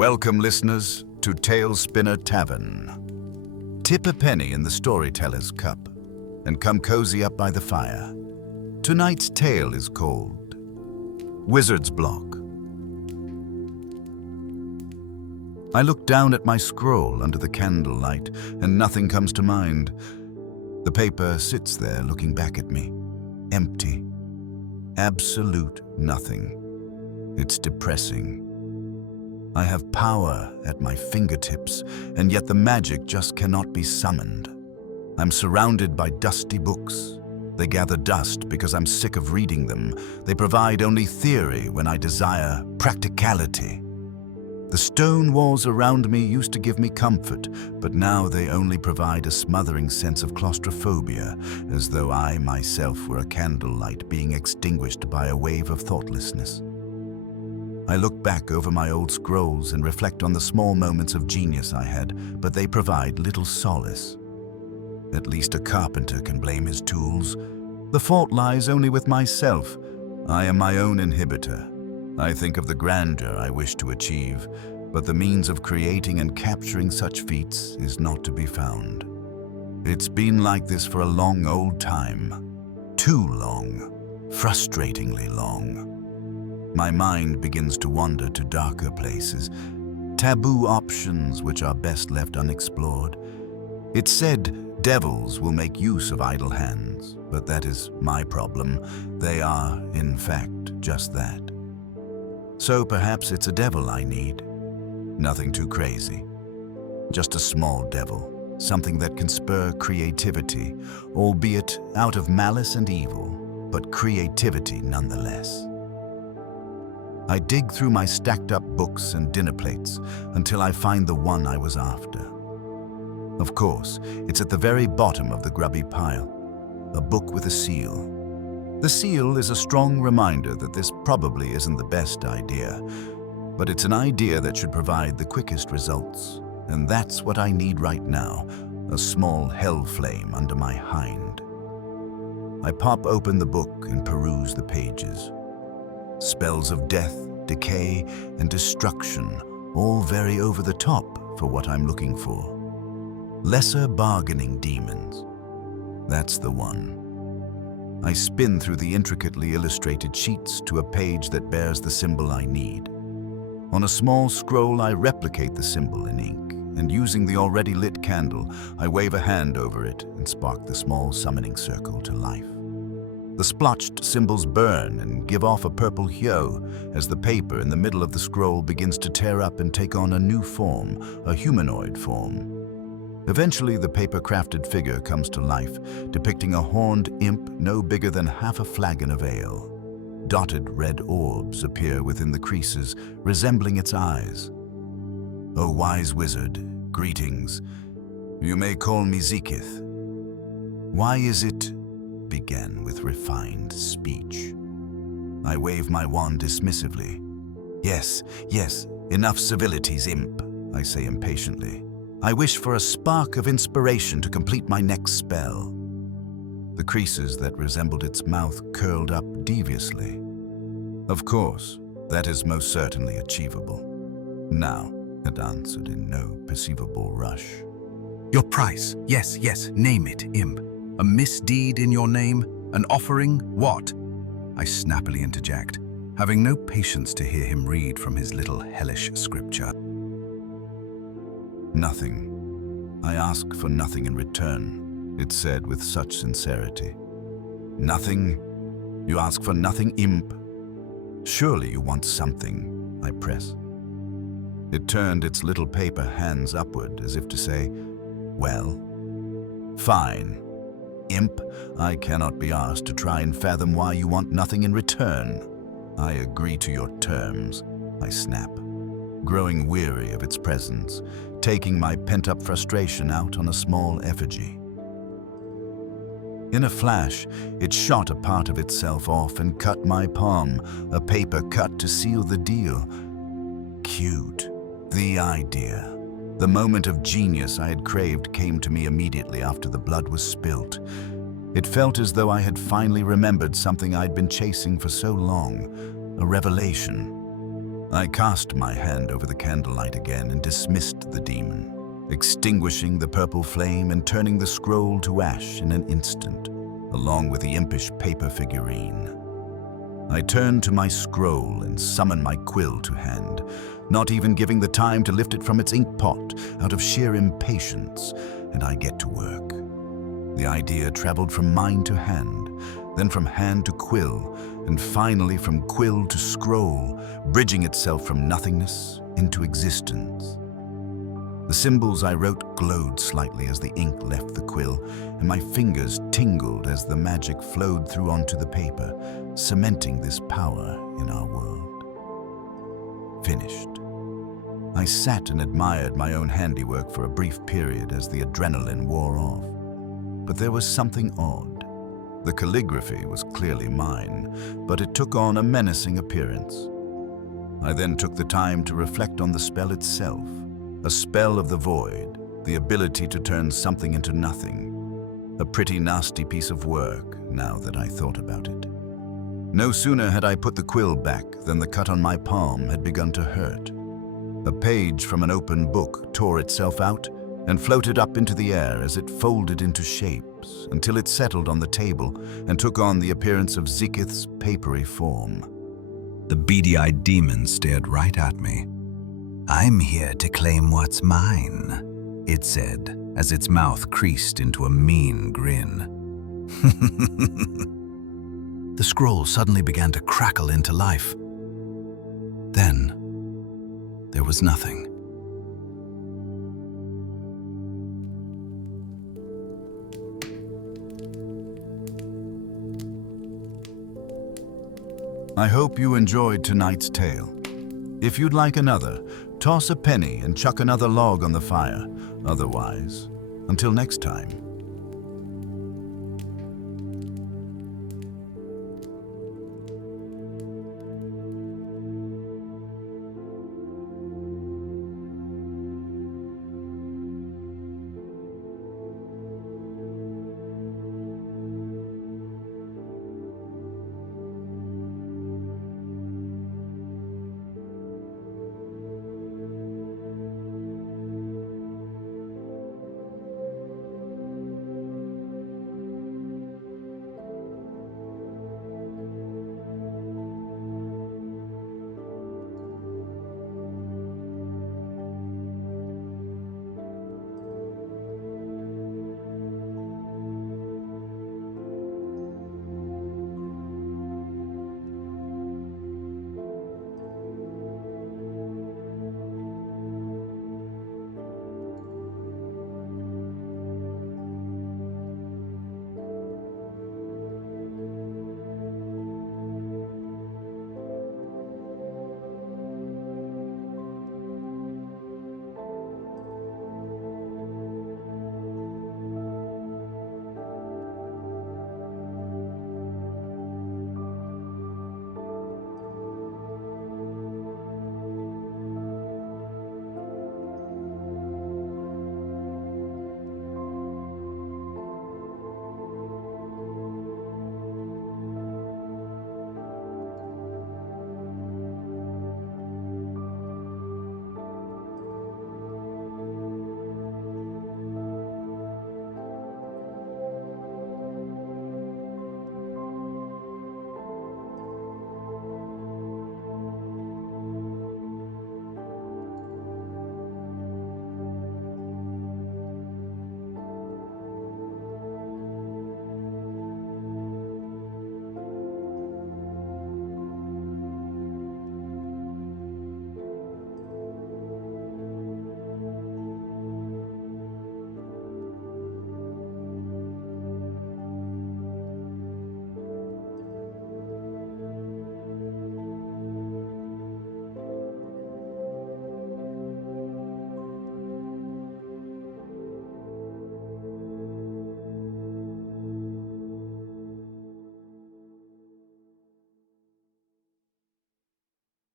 Welcome, listeners, to Talespinner Tavern. Tip a penny in the storyteller's cup and come cozy up by the fire. Tonight's tale is called Wizard's Block. I look down at my scroll under the candlelight and nothing comes to mind. The paper sits there looking back at me, empty. Absolute nothing. It's depressing. I have power at my fingertips, and yet the magic just cannot be summoned. I'm surrounded by dusty books. They gather dust because I'm sick of reading them. They provide only theory when I desire practicality. The stone walls around me used to give me comfort, but now they only provide a smothering sense of claustrophobia, as though I myself were a candlelight being extinguished by a wave of thoughtlessness. I look back over my old scrolls and reflect on the small moments of genius I had, but they provide little solace. At least a carpenter can blame his tools. The fault lies only with myself. I am my own inhibitor. I think of the grandeur I wish to achieve, but the means of creating and capturing such feats is not to be found. It's been like this for a long old time. Too long. Frustratingly long. My mind begins to wander to darker places, taboo options which are best left unexplored. It's said devils will make use of idle hands, but that is my problem. They are, in fact, just that. So perhaps it's a devil I need. Nothing too crazy. Just a small devil, something that can spur creativity, albeit out of malice and evil, but creativity nonetheless. I dig through my stacked up books and dinner plates until I find the one I was after. Of course, it's at the very bottom of the grubby pile, a book with a seal. The seal is a strong reminder that this probably isn't the best idea, but it's an idea that should provide the quickest results, and that's what I need right now, a small hell flame under my hind. I pop open the book and peruse the pages. Spells of death, decay, and destruction, all very over the top for what I'm looking for. Lesser bargaining demons. That's the one. I spin through the intricately illustrated sheets to a page that bears the symbol I need. On a small scroll, I replicate the symbol in ink, and using the already lit candle, I wave a hand over it and spark the small summoning circle to life. The splotched symbols burn and give off a purple hue as the paper in the middle of the scroll begins to tear up and take on a new form, a humanoid form. Eventually, the paper-crafted figure comes to life, depicting a horned imp no bigger than half a flagon of ale. Dotted red orbs appear within the creases, resembling its eyes. O wise wizard, greetings. You may call me Zekith. Why is it began with refined speech? I wave my wand dismissively. Yes, enough civilities, imp, I say impatiently. I wish for a spark of inspiration to complete my next spell. The creases that resembled its mouth curled up deviously. Of course, that is most certainly achievable. Now, it answered in no perceivable rush. Your price, yes, name it, imp. A misdeed in your name? An offering? What? I snappily interject, having no patience to hear him read from his little hellish scripture. Nothing. I ask for nothing in return, it said with such sincerity. Nothing? You ask for nothing, imp? Surely you want something, I press. It turned its little paper hands upward as if to say, well, fine. Imp, I cannot be asked to try and fathom why you want nothing in return. I agree to your terms, I snap, growing weary of its presence, taking my pent-up frustration out on a small effigy. In a flash, it shot a part of itself off and cut my palm, a paper cut to seal the deal. Cute. The idea. The moment of genius I had craved came to me immediately after the blood was spilt. It felt as though I had finally remembered something I'd been chasing for so long, a revelation. I cast my hand over the candlelight again and dismissed the demon, extinguishing the purple flame and turning the scroll to ash in an instant, along with the impish paper figurine. I turned to my scroll and summoned my quill to hand, not even giving the time to lift it from its ink pot out of sheer impatience, and I get to work. The idea traveled from mind to hand, then from hand to quill, and finally from quill to scroll, bridging itself from nothingness into existence. The symbols I wrote glowed slightly as the ink left the quill, and my fingers tingled as the magic flowed through onto the paper, cementing this power in our world. Finished. I sat and admired my own handiwork for a brief period as the adrenaline wore off. But there was something odd. The calligraphy was clearly mine, but it took on a menacing appearance. I then took the time to reflect on the spell itself, a spell of the void, the ability to turn something into nothing. A pretty nasty piece of work, now that I thought about it. No sooner had I put the quill back than the cut on my palm had begun to hurt. A page from an open book tore itself out and floated up into the air as it folded into shapes until it settled on the table and took on the appearance of Zekith's papery form. The beady-eyed demon stared right at me. "I'm here to claim what's mine," it said, as its mouth creased into a mean grin. The scroll suddenly began to crackle into life. Then, there was nothing. I hope you enjoyed tonight's tale. If you'd like another, toss a penny and chuck another log on the fire. Otherwise, until next time.